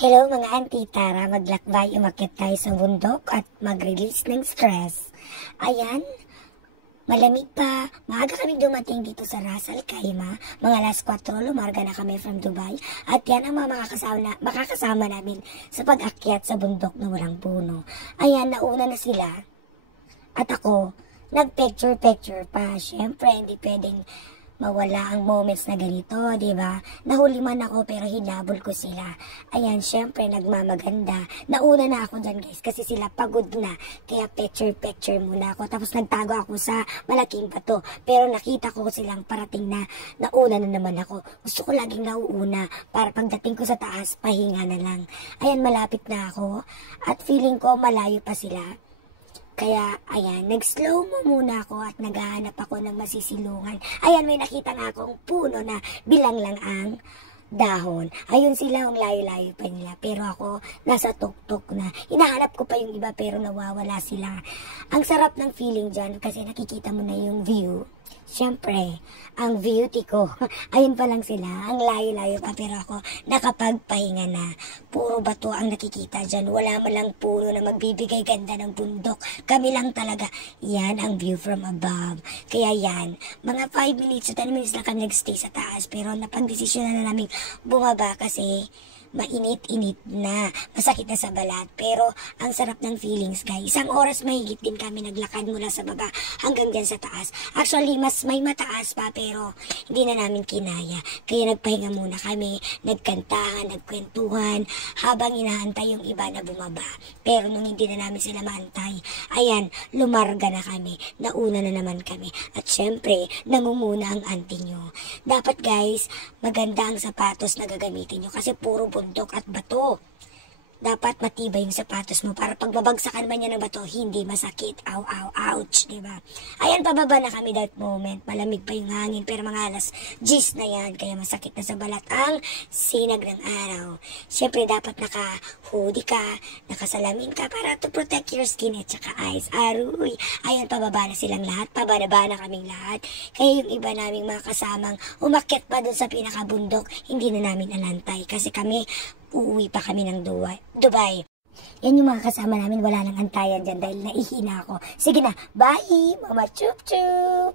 Hello mga auntie, tara maglakbay, umakyat tayo sa bundok at mag-release ng stress. Ayan, malamig pa. Maaga kami dumating dito sa Ras Al Khaimah. Mga alas 4, lumarga na kami from Dubai. At yan ang mga makakasama namin sa pag-akyat sa bundok na walang puno. Ayan, nauna na sila. At ako, nag-picture-picture pa. Siyempre, hindi pwedeng mawala ang moments na ganito, di ba? Nahuli man ako pero hinabol ko sila. Ayan, syempre nagmamaganda. Nauna na ako dyan guys kasi sila pagod na. Kaya picture muna ako. Tapos nagtago ako sa malaking bato. Pero nakita ko silang parating na nauna na naman ako. Gusto ko laging nauuna para pagdating ko sa taas, pahinga na lang. Ayan, malapit na ako. At feeling ko malayo pa sila. Kaya, ayan, nag-slow mo muna ako at naghahanap ako ng masisilungan. Ayan, may nakita na akong puno na bilang lang ang dahon. Ayun sila, ang layo-layo pa nila. Pero ako, nasa tuktok na. Hinahanap ko pa yung iba pero nawawala sila. Ang sarap ng feeling dyan kasi nakikita mo na yung view. Siyempre, ang beauty ko. Ayun pa lang sila. Ang layo-layo pa pero ako nakapagpahinga na. Puro bato ang nakikita dyan. Wala man lang puno na magbibigay ganda ng bundok. Kami lang talaga. Yan ang view from above. Kaya yan, mga 5 minutes to 10 minutes lang kami nagstay sa taas. Pero napag-desisyon na namin bumaba kasi mainit-init na, masakit na sa balat, pero ang sarap ng feelings guys. 1 oras mahigit din kami naglakad mula sa baba hanggang dyan sa taas. Actually, mas may mataas pa pero hindi na namin kinaya. Kaya nagpahinga muna kami, nagkantahan, nagkwentuhan, habang inaantay yung iba na bumaba. Pero nung hindi na namin sila maantay, ayan, lumarga na kami, nauna na naman kami. At syempre, nangunguna ang auntie nyo. Dapat guys, maganda ang sapatos na gagamitin nyo kasi puro bundok at bato. Dapat matibay yung sapatos mo para pag babagsakan man niya ng bato, hindi masakit. Ow, ow, ouch, diba? Ayan, pababa na kami that moment. Malamig pa yung hangin, pero mga alas 10 na yan, kaya masakit na sa balat ang sinag ng araw. Siyempre, dapat naka-hoodie ka, nakasalamin ka para to protect your skin at saka eyes. Aruy! Ayan, pababa na silang lahat, pababa na kaming lahat. Kaya yung iba naming mga kasamang umakyat pa dun sa pinakabundok, hindi na namin alantay kasi kami uuwi pa kami ng Dubai. Yan yung mga kasama namin, wala nang antayan dyan dahil naihina ako. Sige na, bye! Mama chup chup!